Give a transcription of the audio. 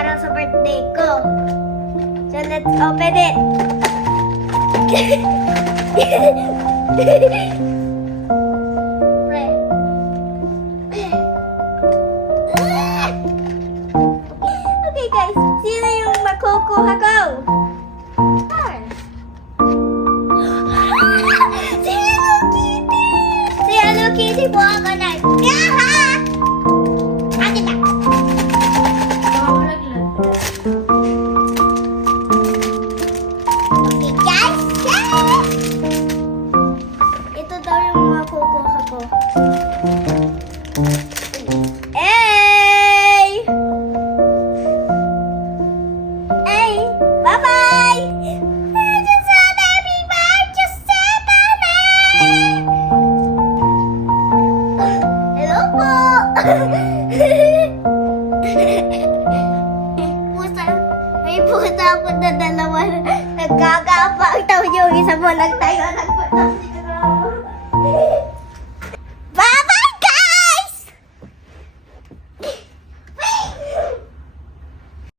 para sa birthday ko. So, let's open it. Pre. Okay guys, sino yung makukuha ko? Si Hello Kitty! Si Hello Kitty po ako na. Yaha! Akin na! Okay guys, ito daw yung makukuha ko. Hey! Hey! Bye-bye! Hello po! Pusa. May pusa ako na dalawa. Nagkakaapang tayo yung isa mo lang tayo.